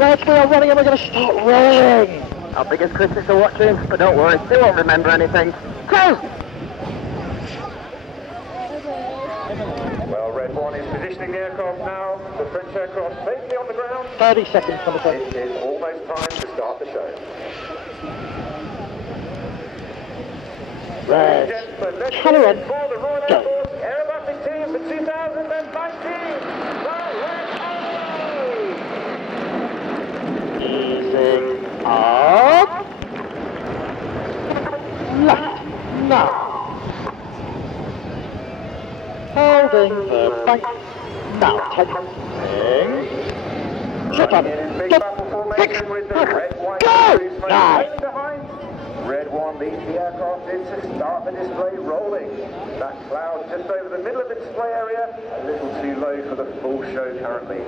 Reds, we are running and we're going to start rolling. Our biggest critics are watching, but don't worry, they won't remember anything. Go! Well, Red 1 is positioning the aircraft now. The French aircraft safely on the ground. 30 seconds, number 10. It is almost time to start the show. Reds, Carry on. For the Royal Air Force aerobatic team for 2019. Easing up. Left. Now. Holding the bank. Now taking. Shut up. Big battle formation with the red, white, and blue smoke trailing behind. Red 1 leads the aircraft in to start the display rolling. That cloud just over the middle of the display area, a little too low for the full show currently.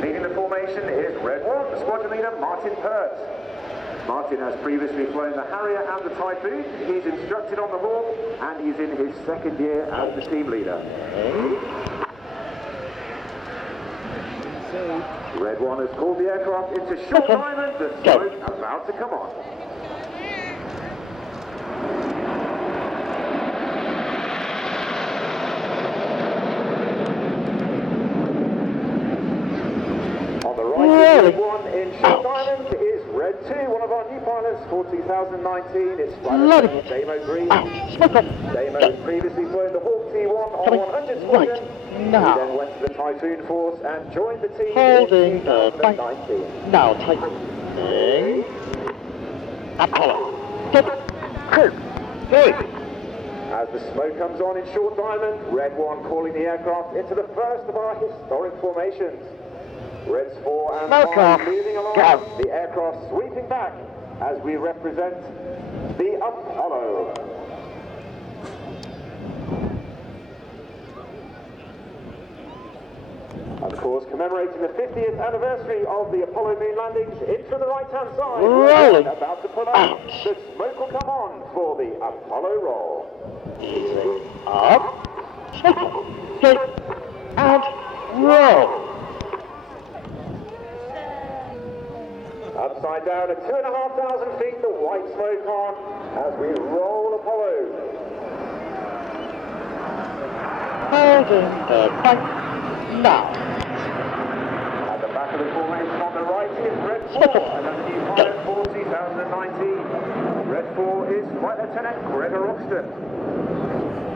Leading the formation is Red 1, the squadron leader Martin Pert. Martin has previously flown the Harrier and the Typhoon. He's instructed on the Hawk and he's in his second year as the team leader. Red 1 has called the aircraft into short diamond, the smoke about to come on. On the right, Red 1 in short diamond is Red 2, one of our new pilots for 2019. It's Flight Damo Green. Damo has previously flown the Hawk T1 on 100 squadron. Now. He then went to the Typhoon Force and joined the team Holding in the bank. 2019. Now taking. Apollo. 2, 3. As the smoke comes on in short diamond, Red 1 calling the aircraft into the first of our historic formations. Reds 4 and 5 moving along, the aircraft sweeping back as we represent the Apollo. Of course, commemorating the 50th anniversary of the Apollo moon landings, in from the right-hand side, rolling about to pull out. The smoke will come on for the Apollo roll. Easy up, and roll. Upside down at 2,500 feet, the white smoke on as we roll Apollo. Holding the bank now. At the back of the formation on the right is Red 4, another new pilot for 2019. Red 4 is Flight Lieutenant Gregor Roxton.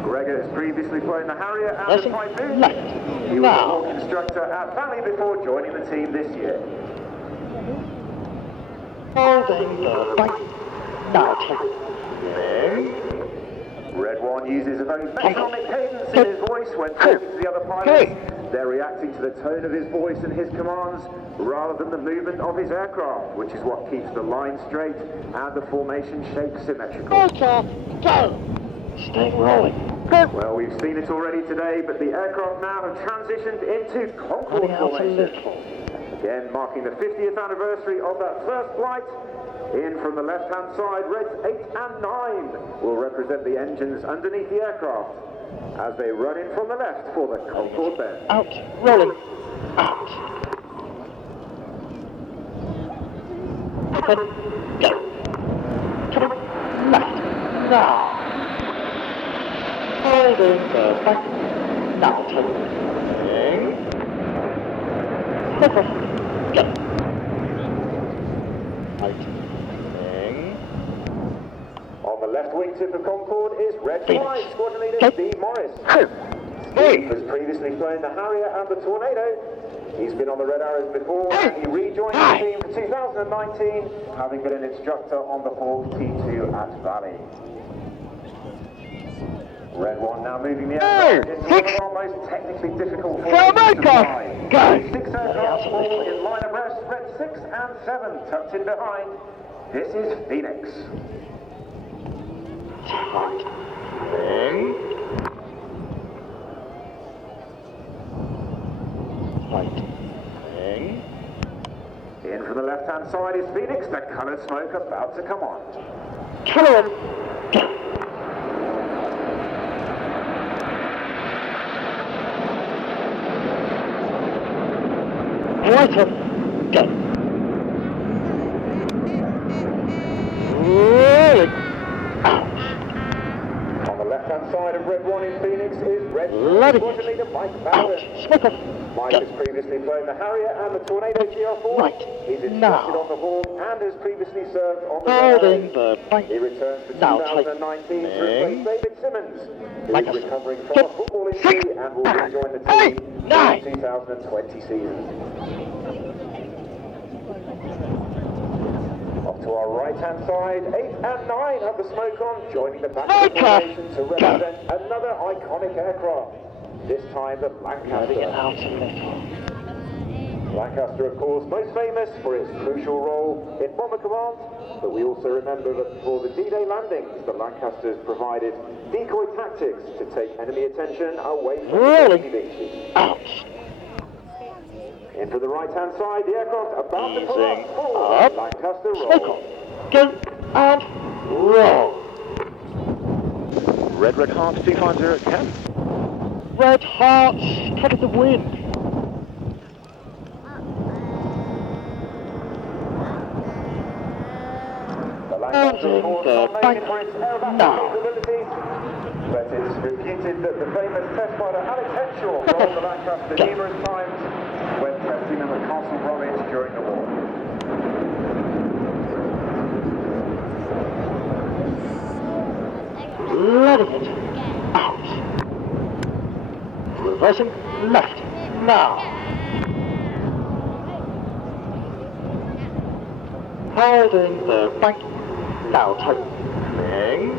Gregor has previously flown the Harrier and the Typhoon. He was a Hawk instructor at Valley before joining the team this year. Holding the bank now taking. Red 1 uses a very metallic cadence in his voice when talking to the other pilots. They're reacting to the tone of his voice and his commands rather than the movement of his aircraft, which is what keeps the line straight and the formation shape symmetrical. Go! Stay rolling. Well, we've seen it already today, but the aircraft now have transitioned into Concorde formation. Again, marking the 50th anniversary of that first flight. In from the left-hand side, Reds 8 and 9 will represent the engines underneath the aircraft as they run in from the left for the Concorde bend. Out, rolling, out. Go. Coming left, now. Holding the back, now taking. Go. Out. On the left wingtip of Concorde is Red 5, squadron leader Steve Morris. Steve has previously flown the Harrier and the Tornado. He's been on the Red Arrows before and he rejoined the team for 2019, having been an instructor on the Hawk T2 at Valley. Red 1 now moving the aircraft into one of our most technically difficult formations to fly. 6 aircraft all in line abreast, Red 6 and 7 tucked in behind. This is Phoenix. In from the left-hand side is Phoenix, the coloured smoke about to come on. Come on. Right on. Go. Rolling. Out. On the left-hand side of Red 1 in Phoenix is Red 2 squadron leader Mike Bowden. Smoke off. Mike has previously flown the Harrier and the Tornado GR4. Right. He's Now. instructed on the Hawk and has previously served on the Holding Red the bank. He returns for Now 2019 to replace David Simmons, who Like is us. recovering from a football injury and will rejoin the team for the 2020 season. Off to our right-hand side, 8 and 9 have the smoke on, joining the back of the formation to represent another iconic aircraft. This time the Lancaster. Out a little. Lancaster, of course, most famous for its crucial role in bomber command, but we also remember that for the D-Day landings, the Lancasters provided decoy tactics to take enemy attention away from the beaches. Out. Into the right-hand side, the aircraft about to pull Easing up for up. the Lancaster Smoke roll. on. Go and roll. Red Heart 250 at 10. Red Hearts covered the wind. The Lancaster, of course, not known for its aerobatic now. capabilities, but it's reputed that the famous test fighter Alex Henshaw rolled the Lancaster numerous times when testing them at Castle Bromwich during the war. Letting it out. Reversing left. Now. Holding the bank. Now tightening.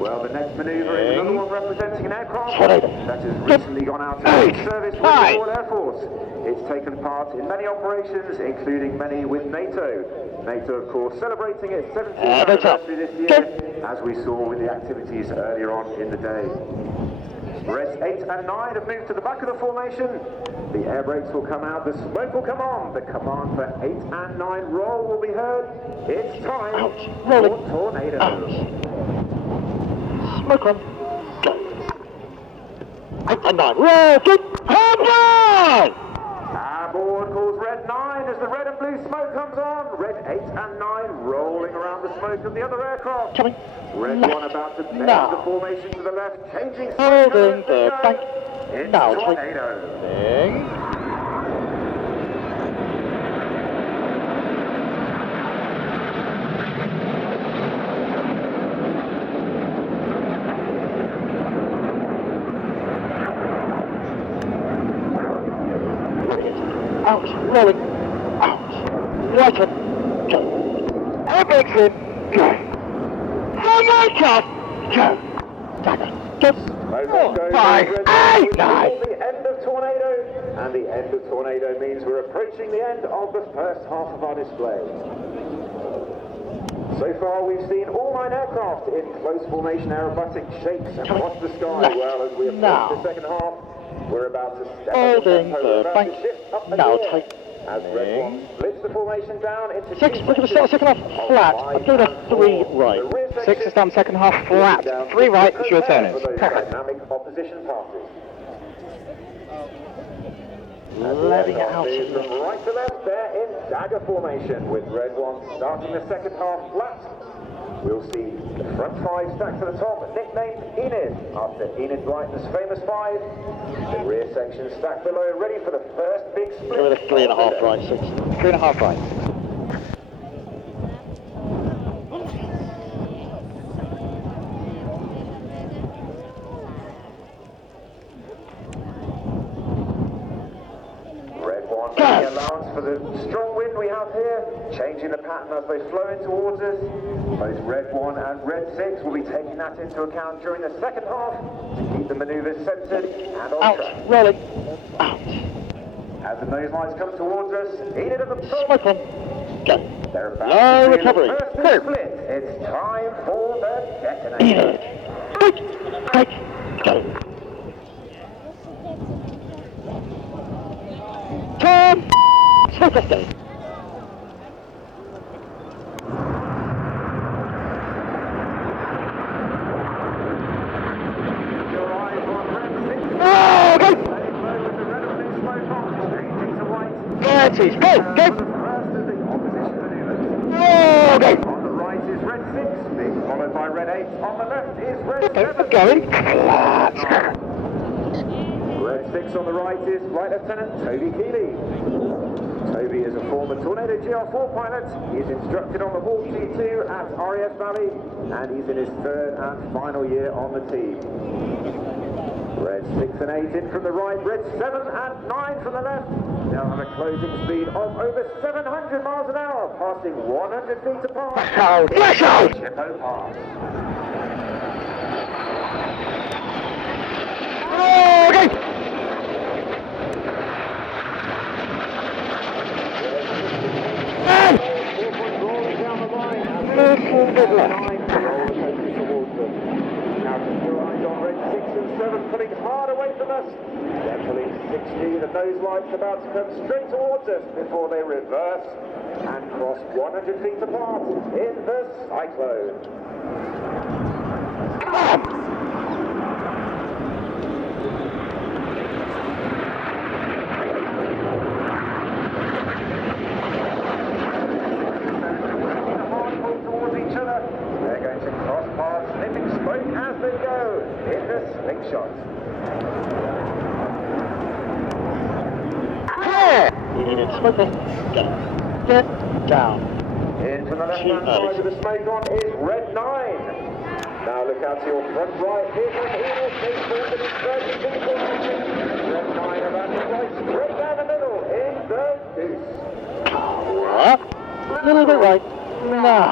Well, the next manoeuvre is another one representing an aircraft Tornado. that has recently gone out into service with the Royal Air Force. It's taken part in many operations, including many with NATO. NATO, of course, celebrating its 70th anniversary this year, as we saw with the activities earlier on in the day. Reds 8 and 9 have moved to the back of the formation. The air brakes will come out, the smoke will come on. The command for 8 and 9 roll will be heard. It's time for Tornado. Out. Smoke on. Go. 8 and 9. Roll. Good. Hold on! Board calls Red 9 as the red and blue smoke comes on. Red 8 and 9 rolling around the smoke of the other aircraft. Coming. Red left. 1 about to bend now. the formation to the left, changing Holding the bank. It's Now Tornado. tightening. Out, rolling, out, right on, go, air brakes in, go, oh my god, go, dagger, go, 4, 5, 8, 9. The end of Tornado, and the end of Tornado means we're approaching the end of the first half of our display. So far we've seen all 9 aircraft in close formation aerobatic shapes and watch the sky. Left. Well, as we approach the second half, we're about to step up the Holding tempo, the we're about bank. to shift up the Now gear. tightening. As Red 1 splits the formation down into 6, we're going to start second half flat. I'm doing a 3 right. 6 is done second half flat. 3 right, it's your turn. Perfect. Dynamic opposition passes. Letting it out. From right to left, they're in dagger formation with Red 1 starting the second half flat. We'll see the front 5 stacked to the top, nicknamed Enid, after Enid Blyton's famous 5. The rear section stacked below, ready for the first big split. Give it a 3.5 right, 6. 3.5 right. Red 1 making allowance for the strong wind we have here, changing the pattern as they flow in towards us. Both Red 1 and Red 6 will be taking that into account during the second half to keep the manoeuvres centred and on Out, track. rolling, out. As the nose lights come towards us, Enid at the top. Smoke on, go. They're about Low to do recovery. the first big Curve. split. It's time for the detonator. Enid. Break, break, go. Turn, smoke off, go. Your eyes on Red 6. Oh, go. Letting go with the red and blue smoke on, changing to white. Go. is go, for go. the first of the opposition manoeuvres. Oh, go. On the right is red 6, being followed by red 8. On the left is red 7. Going flat. Red 6 on the right is Flight Lieutenant Toby Keeley. Toby is a former Tornado GR4 pilot. He is instructed on the Hawk G2 at RIAT Valley, and he's in his third and final year on the team. Red 6 and 8 in from the right, red 7 and 9 from the left. Now have a closing speed of over 700 miles an hour, passing 100 feet apart. Flash out! Chippo Pass. Oh, go. And Down the line. little bit left. Now keep your eyes on red 6 and 7 pulling hard away from us. They're pulling 16 and those lights about to come straight towards us before they reverse and cross 100 feet apart in the Cyclone. They're going to cross paths, snipping smoke as they go in the slingshot. Get down. In from the left-hand side with the smoke on is red 9. Now look out to your front right. Here's an Eagle chase for the dispersing people. Red 9 about to fly straight down the middle in the deuce. What? A little bit right. Now.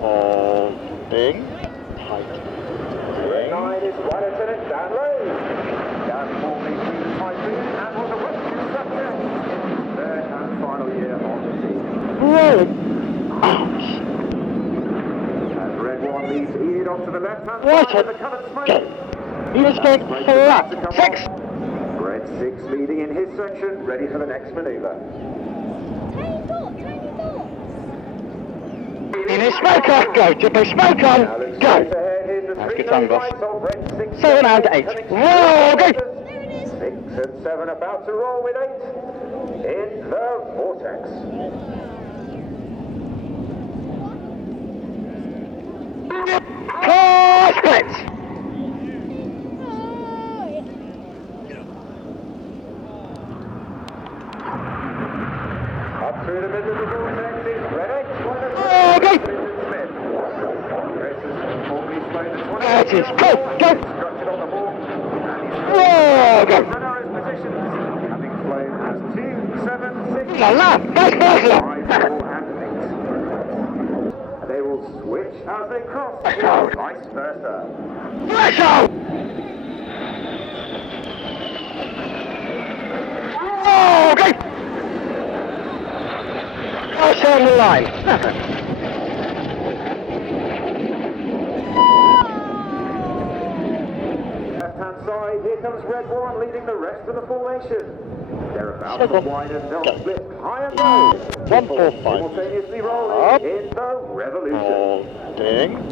Holding tight. Red 9 is Flight Lieutenant Dan Lowe. Dan formerly flew the Typhoon and was a rocket instructor in his third and final year on the team. Rolling. Out. As red 1 leads Ian off to the left-hand Right side of the covered smoke. go. He is going flat. 6. Red 6 leading in his section, ready for the next manoeuvre. In his smoke on. Go. Jumbo smoke on. Now looks Go. straight ahead. Here's the That's three good time, boss. lights of red 6, 7 and 8. Whoa, go. 6 and 7 about to roll with 8 in the vortex. Car splits. Up through the middle of the vortex is red 8. Oh, go. Smith. Chris has formerly flown the 20. That is go. Go. Structured on the ball. And he's Whoa, go. Renara's positions, having flown as 2, 7, 6, La la. That's perfect. 5, 4 and 8. They will switch as they cross, Out. vice versa. Flash out. Oh, go. Cross on the line. Left-hand side, here comes red 1 leading the rest of the formation. They're about to 7. widen, they'll Go. split high and low. 1, 4, 5. Simultaneously rolling Up. in the revolution. Holding.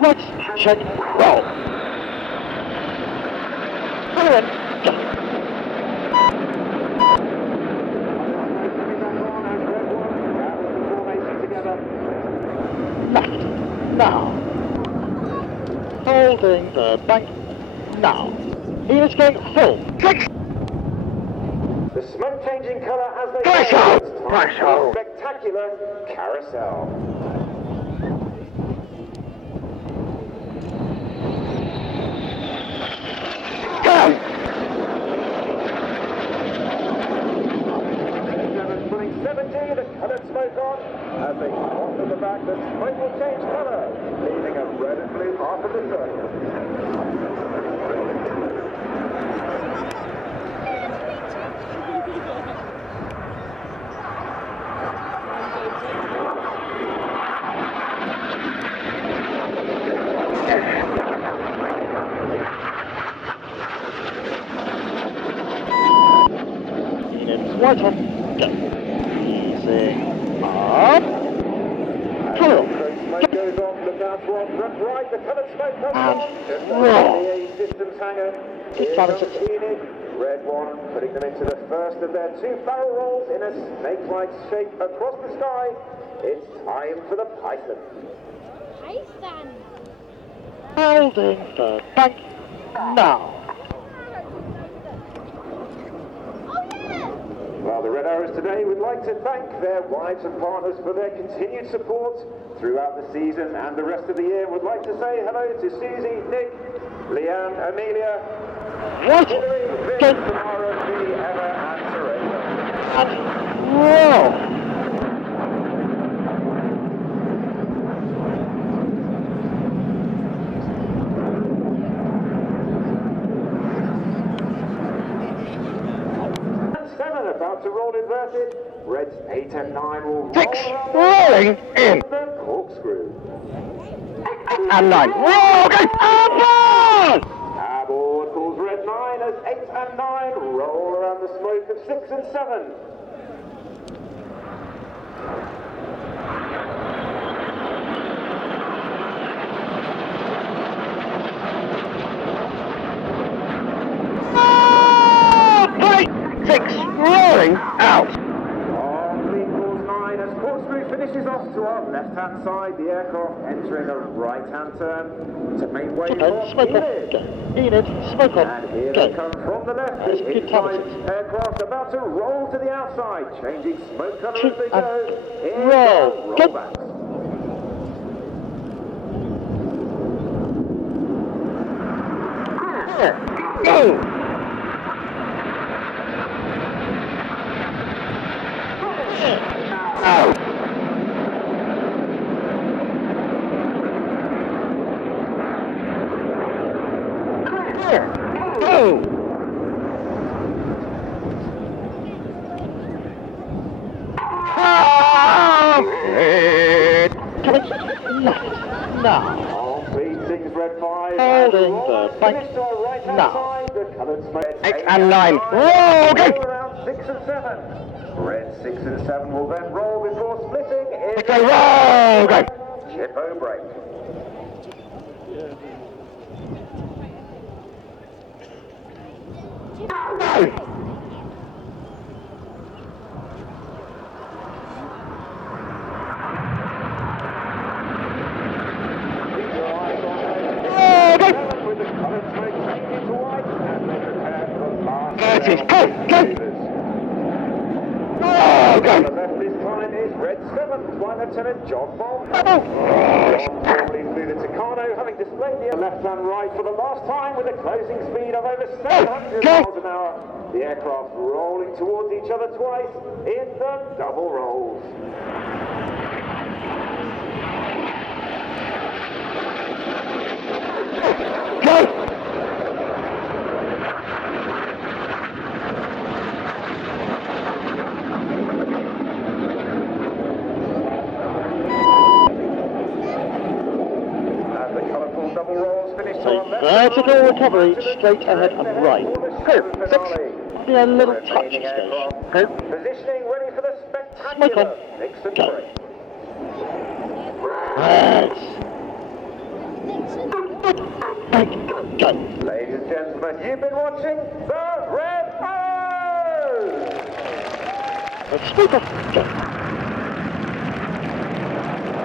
Right. Check. Roll. Come in. Go. Left. Now. Holding the bank. Now. He is going full. 6. The smoke changing colour as they Flash go. out. It's time Flash for a out. spectacular carousel. Go. 7 putting 70, the coloured smoke on. As they come off to the back, the smoke will change colour, leaving a red and blue half of the circle. Right on. Go. Easy. Up. Hello. Smoke goes on, look out towards front right, the coloured smoke comes And on. Just roll. the systems hangar. Good Here timing, comes six. Enid, red one, putting them into the first of their two barrel rolls in a snake-like shape across the sky. It's time for the Python. Python. Holding the bank now. Well, the Red Arrows today would like to thank their wives and partners for their continued support throughout the season and the rest of the year. Would like to say hello to Susie, Nick, Leanne, Amelia, What? Hillary, Vic, Tamara, Dee, Emma, and Teresa. And roll. About to roll inverted. Reds 8 and 9 will roll 6 around rolling in. the corkscrew. And 9 rolling aboard. Aboard pulls Red 9 as 8 and 9 roll around the smoke of 6 and 7. Rolling out. On lead pulls 9 as corkscrew finishes off to our left-hand side. The aircraft entering a right-hand turn to make way for Smoke off. Enid, smoke off. And here they come from the left. That's The good inside time. aircraft about to roll to the outside, changing smoke colour Two as they and go. Here roll. come Go. rollbacks. Go. Out. Clear. Go. Now. On speed 6 Red 5. Holding and the bank. finish to our right-hand Now. side. The coloured smoke 8 and 9. Roll. Go. around 6 and 7. Red 6 and 7 will then roll before splitting in Okay, roll. Go. Chippo break. Keep your eyes on those 7 with the coloured smoke changing to white and then prepare for the last That is round go. of Go. maneuvers. Go. On Go. the left this time is Red 7, Flight Lieutenant John Bond. Oh. John formally flew the Tucano, having displayed the left and right for the last time with a closing speed of over 700 Go. miles an hour. The aircraft rolling towards each other twice in the double rolls. Go. As the colourful double rolls finish to our left. Vertical recovery, straight ahead and right. Go. 6. Be a little touch Remaining stage. aircraft Go. positioning ready for the Smoke spectacular on. mix and Go. break. Right. Go. Ladies and gentlemen, you've been watching the Red Arrows! Let's speak off. Go.